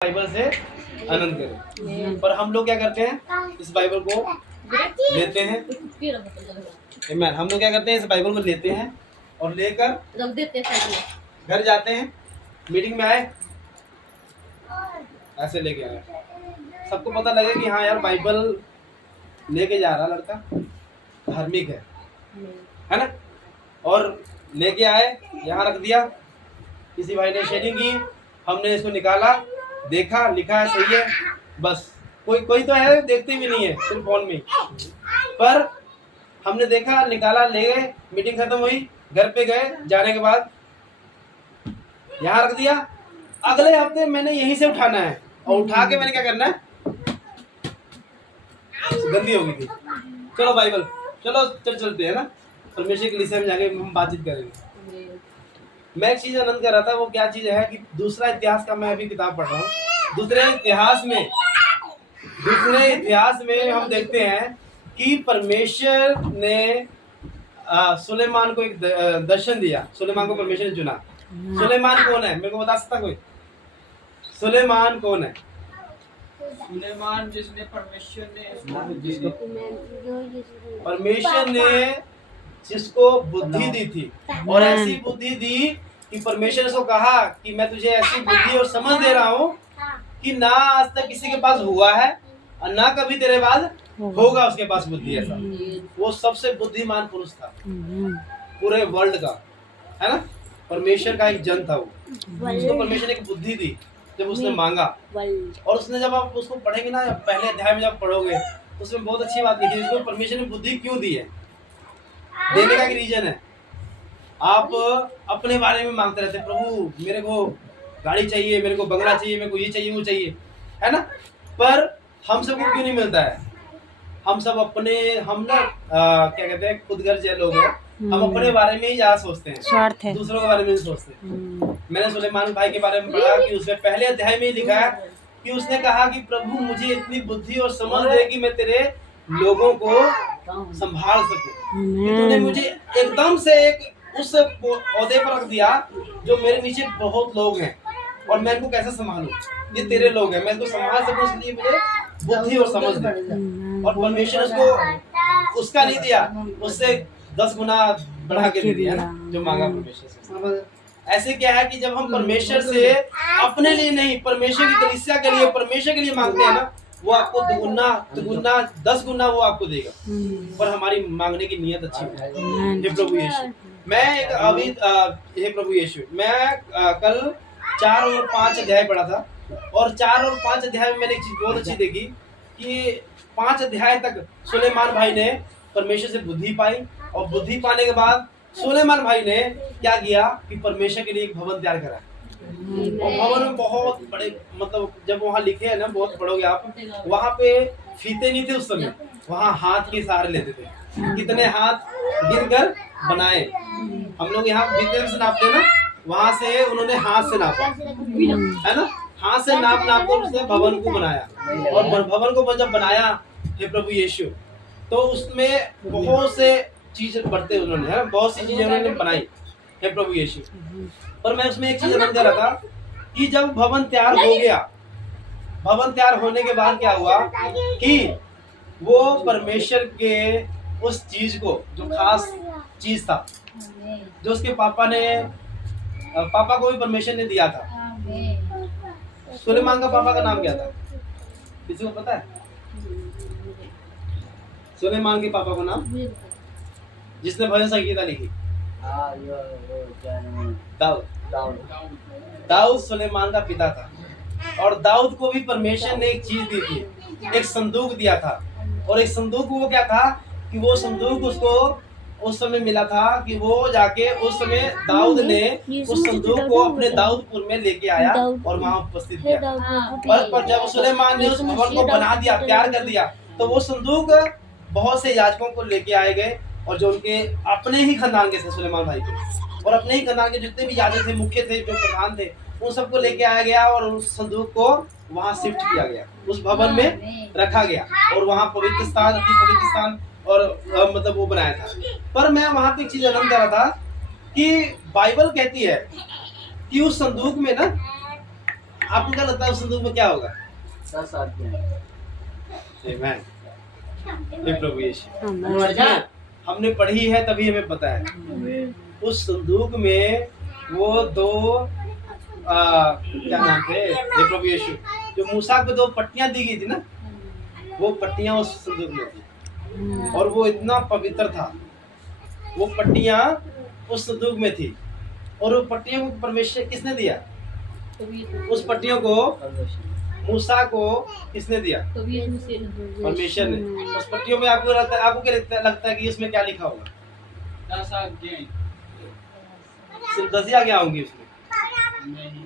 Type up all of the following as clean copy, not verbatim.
Bible से आनंद करें। पर हम लोग क्या करते हैं, इस बाइबल को लेते हैं, आमीन। हम लोग क्या करते हैं, इस बाइबल को लेते हैं और लेकर रख देते हैं, घर जाते हैं, मीटिंग में आए ऐसे लेके आए, सबको पता लगे कि हाँ यार बाइबल लेके जा रहा लड़का धार्मिक है ना। और लेके आए, यहाँ रख दिया, किसी भाई ने शेयरिंग की, हमने इसको निकाला, देखा, लिखा है सही है, बस कोई तो है देखते भी नहीं है, सिर्फ फोन में। पर हमने देखा, निकाला, ले गए, मीटिंग खत्म हुई, घर पे गए, जाने के बाद यहाँ रख दिया, अगले हफ्ते मैंने यहीं से उठाना है और उठा के मैंने क्या करना है, गंदी हो गई थी। चलो बाइबल, चलो चलते हैं ना, परमेश्वर के लिए हम जाके हम बातचीत करेंगे। मैं एक चीज आनंद कर रहा था, वो क्या चीज है कि दूसरा इतिहास का मैं अभी किताब पढ़ रहा हूँ। दूसरे इतिहास में हम देखते हैं कि परमेश्वर ने सुलेमान को एक दर्शन दिया। सुलेमान को परमेश्वर ने चुना। सुलेमान कौन है, मेरे को बता सकता कोई? सुलेमान कौन है? सुलेमान जिसने परमेश्वर ने जिसको बुद्धि दी थी, और ऐसी बुद्धि दी कि परमेश्वर ने उसको कहा कि मैं तुझे ऐसी बुद्धि और समझ दे रहा हूँ कि ना आज तक किसी के पास हुआ है और ना कभी तेरे बाद होगा उसके पास बुद्धि ऐसा। वो सबसे बुद्धिमान पुरुष था पूरे वर्ल्ड का, है ना। परमेश्वर का एक जन था वो, उसको परमेश्वर ने एक बुद्धि दी जब उसने मांगा। और उसने, जब आप उसको पढ़ेंगे ना, पहले अध्याय में जब पढ़ोगे तो उसमें बहुत अच्छी बात लिखी है, उसको परमेश्वर ने बुद्धि क्यों दी है, देने का रीजन है। आप अपने बारे में मांगते रहते, प्रभु मेरे को गाड़ी चाहिए, मेरे को बंगला चाहिए, मेरे को ये चाहिए, वो चाहिए, है ना। पर हम सबको क्यों नहीं मिलता है? हम सब अपने, हम ना क्या कहते हैं, खुदगर्ज लोग हैं। हम अपने बारे में ही ज्यादा सोचते हैं, दूसरों के बारे में नहीं सोचते। मैंने सुलेमान भाई के बारे में पढ़ा कि उसने पहले अध्याय में ही लिखा है कि उसने कहा कि प्रभु मुझे इतनी बुद्धि और समझ दे कि मैं तेरे लोगों को संभाल सकूं। तूने मुझे एकदम से एक उस ओहदे पर रख दिया जो मेरे नीचे बहुत लोग हैं, और मैं इनको कैसे संभालूं? ये तेरे लोग हैं, मैं इनको संभाल सकूं, इसलिए मुझे बुद्धि और समझ दे। और परमेश्वर उसको उसका नहीं दिया, उससे 10 गुना बढ़ा के दे दिया ना, जो मांगा परमेश्वर से। ऐसे क्या है कि जब हम परमेश्वर से अपने लिए नहीं, परमेश्वर की कलीसिया के लिए, परमेश्वर के लिए मांगते हैं ना, वो आपको दुगुना 10 गुना वो आपको देगा। पर हमारी मांगने की नियत अच्छी है। हे प्रभु यीशु, मैं एक अभी हे प्रभु यीशु, मैं कल 4 और 5 अध्याय पढ़ा था, और 4 और 5 अध्याय में मैंने एक चीज बहुत अच्छी देखी कि 5 अध्याय तक सुलेमान भाई ने परमेश्वर से बुद्धि पाई, और बुद्धि पाने के बाद सुलेमान भाई ने क्या किया कि परमेश्वर के लिए एक भवन तैयार करा। और भवन में बहुत बड़े, मतलब जब वहाँ लिखे है ना, बहुत पढ़ोगे आप, वहाँ पे फीते नहीं थे उस समय, वहाँ हाथ के सहारे लेते थे। कितने हाथ गिनकर बनाए। हम लोग यहाँ फीते से नापते हैं ना, वहाँ से उन्होंने हाथ से नापा, है ना। हाथ से नाप कर उसने भवन को बनाया, और भवन को जब बनाया, हे प्रभु यीशु, तो उसमें बहुत से चीज बढ़ते उन्होंने, है, बहुत सी चीजें उन्होंने बनाई, हे प्रभु यीशु। पर मैं उसमें एक चीज समझ रहा था कि जब भवन तैयार हो गया, भवन तैयार होने के बाद क्या हुआ कि वो परमेश्वर के उस चीज को, जो खास चीज था, जो उसके पापा को भी परमेश्वर ने दिया था। सुलेमान का पापा का नाम क्या था, किसी को पता है? सुलेमान के पापा का नाम, जिसने भजन संगीता लिखी, दाऊद सुलेमान का पिता था। और दाऊद को भी परमेश्वर ने एक चीज दी थी, एक संदूक दिया था। और एक संदूक वो क्या था कि वो संदूक उसको उस समय मिला था कि वो जाके उस समय दाऊद ने उस संदूक को अपने दाऊदपुर में लेके आया और वहाँ उपस्थित किया। पर जब सुलेमान ने उस भवन को बना दिया, तैयार कर दिया, तो वो संदूक बहुत से याजकों को लेके आए गए, और जो उनके अपने ही खानदान के थे, सुलेमान भाई के, और अपने ही खानदान के जितने भी याजक थे, मुख्य थे, जो प्रधान थे, उन सबको लेके आया गया, और उस संदूक को वहाँ शिफ्ट किया गया, उस भवन में रखा गया, और वहाँ पवित्र स्थान और मतलब वो बनाया था। पर मैं वहाँ पे एक चीज आनंद कर रहा था कि बाइबल कहती है कि उस संदूक में ना आपको क्या लगता है उस संदूक में क्या होगा? 10 आज्ञाएं। आमेन। हे प्रभु यीशु, हमने पढ़ी है तभी हमें पता है। उस संदूक में वो दो क्या नाम थे, हे प्रभु यीशु, जो मूसा को 2 पट्टियां दी गई थी ना, वो पट्टियां उस संदूक में थी और वो इतना पवित्र था। वो पट्टियां उस संदूक में थी और वो पट्टियों को परमेश्वर किसने दिया? उस पट्टियों को मूसा को किसने दिया? परमेश्वर ने। उस पट्टियों में आपको क्या लगता है कि इसमें क्या लिखा होगा? 10 आज्ञाएं। सिर्फ 10 आज्ञा होंगी उसमें? नहीं।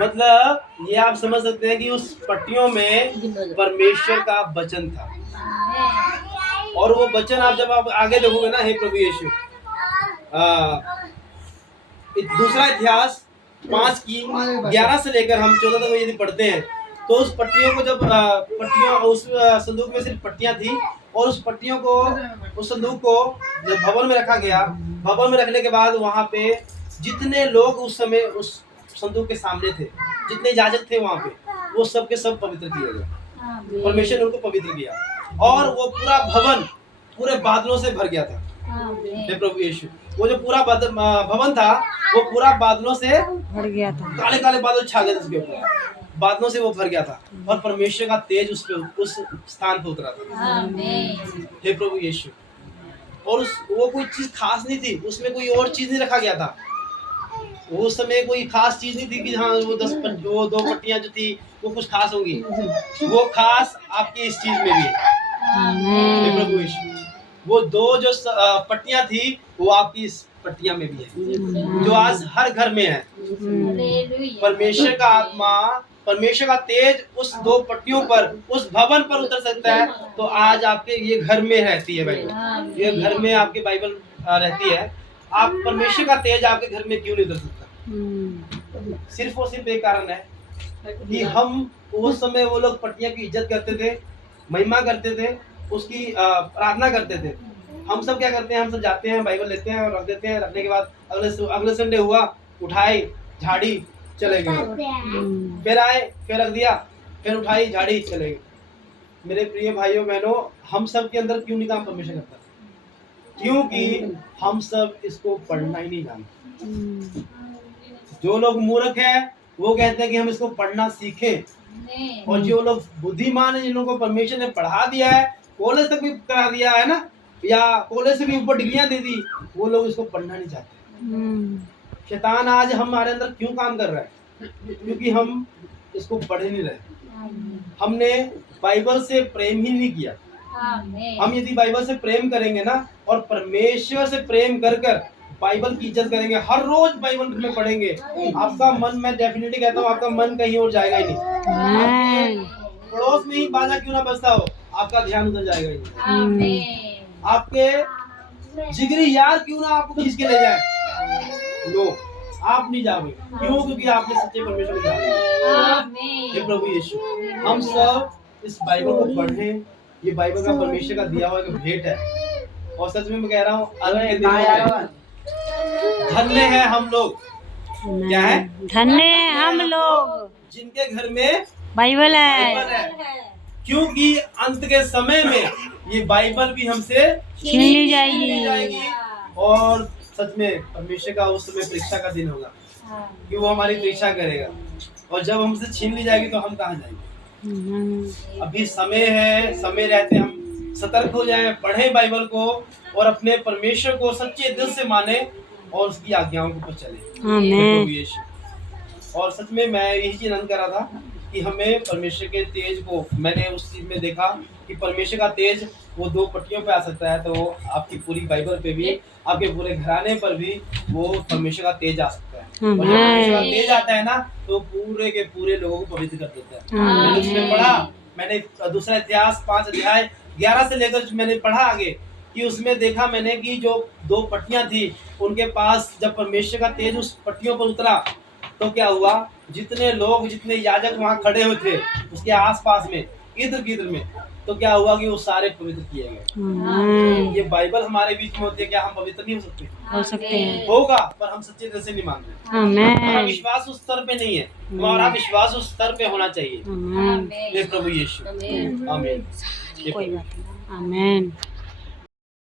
मतलब ये आप समझ सकते हैं कि उस पट्टियों में परमेश्वर का वचन था और वो वचन आप जब आप आगे देखोगे ना, हे प्रभु यीशु, दूसरा इतिहास 5 की 11 से लेकर हम 14 तक यदि पढ़ते हैं तो उस पट्टियों को जब पट्टियों उस संदूक में सिर्फ पट्टियां थी और उस पट्टियों को उस संदूक को जब भवन में रखा गया, भवन में रखने के बाद वहां पे जितने लोग उस समय उस संदूक के सामने थे, जितने याजक थे वहां पे, वो सब के सब पवित्र किए गए। परमेश्वर ने उनको पवित्र किया और वो पूरा भवन पूरे बादलों से भर गया था। हे प्रभु यीशु, वो जो पूरा भवन था वो पूरा बादलों से भर गया था। काले काले बादल छा गए थे उसके ऊपर, बादलों से वो भर गया था और परमेश्वर का तेज उस पे उस स्थान पे उतरा था। हे प्रभु यीशु, और वो कोई चीज खास नहीं थी, उसमें कोई और चीज नहीं रखा गया था। वो उस समय कोई खास चीज नहीं थी कि हाँ वो 2 पट्टियां जो थी वो कुछ खास होंगी। वो खास आपकी इस चीज में भी है। हे प्रभु यीशु, वो 2 जो पट्टियां थी वो आपकी इस पट्टियां में भी है, जो आज हर घर में है। परमेश्वर का आत्मा, परमेश्वर का तेज उस 2 पट्टियों पर, उस भवन पर उतर सकता है। तो आज आपके ये घर में रहती है बाइबल, ये घर में आपके बाइबल रहती है। आप परमेश्वर का तेज आपके घर में क्यों नहीं उतर सकता? सिर्फ और सिर्फ एक कारण है कि हम उस समय वो लोग पट्टियां की इज्जत करते थे, महिमा करते थे, उसकी प्रार्थना करते थे। हम सब क्या करते हैं? हम सब जाते हैं, बाइबल लेते हैं और रख देते हैं। रखने के बाद अगले संडे हुआ, उठाई झाड़ी चले गए, फिर आए फिर रख दिया, फिर उठाई झाड़ी चले गए। मेरे प्रिय भाइयों बहनों, हम सब के अंदर क्यों नहीं काम परमेश्वर करता? क्योंकि हम सब इसको पढ़ना ही नहीं जानते। जो लोग मूर्ख हैं वो कहते हैं कि हम इसको पढ़ना सीखें, और जो लोग बुद्धिमान हैं, जिन लोगों को परमेश्वर ने पढ़ा दिया है, कॉलेज तक भी करा दिया है ना, या कॉलेज से भी ऊपर डिग्रियां दे दी, वो लोग इसको पढ़ना नहीं चाहते। शैतान आज हमारे अंदर क्यों काम कर रहा है? क्योंकि हम इसको पढ़ नहीं रहे। हमने बाइबल से प्रेम ही नहीं किया। हम यदि बाइबल से प्रेम करेंगे ना, और परमेश्वर से प्रेम कर कर बाइबल की इज्जत करेंगे, हर रोज बाइबल में पढ़ेंगे, आपका मन, मैं डेफिनेटली कहता हूँ, आपका मन कहीं और जाएगा ही नहीं। पड़ोस में ही बाजा क्यों ना बजता हो, आपका ध्यान उधर जाएगा ही नहीं। आपके जिगरी यार क्यों ना आपको खींच के ले जाए, नो, आप नहीं जाओगे। क्यों? क्योंकि आपने सच्चे परमेश्वर को जाना। हे प्रभु यीशु, हम सब इस बाइबल को पढ़ें। ये बाइबल का परमेश्वर का दिया हुआ एक भेंट है, और सच में मैं कह रहा हूँ, धन्य है हम लोग। क्या है? धन्य है हम लोग जिनके घर में बाइबल है। क्योंकि अंत के समय में ये बाइबल भी हमसे छीन ली जाएगी। और सच में परमेश्वर का उस समय परीक्षा का दिन होगा कि वो हमारी परीक्षा करेगा, और जब हमसे छीन ली जाएगी तो हम कहाँ जाएंगे? अभी समय है, समय रहते हम सतर्क हो जाएं, पढ़ें बाइबल को और अपने परमेश्वर को सच्चे दिल से माने और उसकी आज्ञाओं को चले। आमीन। और सच में मैं यही चीज आनंद कर रहा था कि हमें परमेश्वर के तेज को, मैंने उस चीज में देखा कि परमेश्वर का तेज वो 2 पट्टियों पे आ सकता है, तो आपकी पूरी बाइबल पे भी, आपके पूरे घराने पर भी वो परमेश्वर का तेज आ सकता है। और जब परमेश्वर का तेज आता है ना, तो पूरे के पूरे लोगों को पवित्र कर देता है। मैंने उसमें पढ़ा, मैंने दूसरा इतिहास 5 अध्याय 11 से लेकर मैंने पढ़ा आगे, कि उसमें देखा मैंने कि जो 2 पट्टियां थी, उनके पास जब परमेश्वर का तेज उस पट्टियों पर उतरा तो क्या हुआ? जितने लोग, जितने याजक वहां खड़े हुए थे उसके आसपास में, इर्द गिर्द में, तो क्या हुआ कि वो सारे पवित्र किए गए। आमीन। ये बाइबल हमारे बीच में होती है, क्या हम पवित्र नहीं हो सकते? हो सकते हैं। होगा, पर हम सच्चे दिल से नहीं मान रहे। हमारा आमीन। विश्वास उस स्तर पे नहीं है, हमारा विश्वास उस स्तर पे होना चाहिए। आमीन। हे प्रभु यीशु, आमीन। कोई बात नहीं। आमीन।